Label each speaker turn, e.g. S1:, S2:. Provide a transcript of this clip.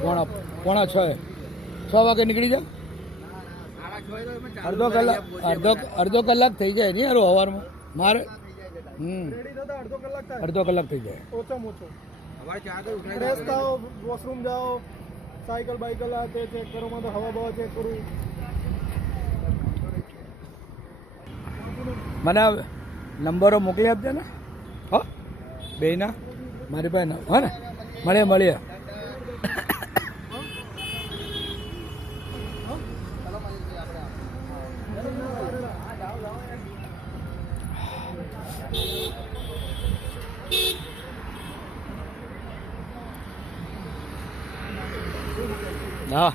S1: પોણા પોણા છ એ. છ વાગે નીકળી જા. અડધો કલાક અડધો અડધો કલાક થઈ જાય નહીં યાર સવારમાં મારે હમ. અડધો કલાક થઈ જાય.
S2: ઓછામાં ઓછો. ફ્રેશ થાઓ વોશરૂમ જાઓ સાયકલ બાઇકલ આ તે ચેક કરો માં તો હવા બવા ચેક કરું
S1: મને નંબરો મોકલી આપજે ને. હો બેના મારી પાસે ન- હો ને. મળીએ મળીએ. હા.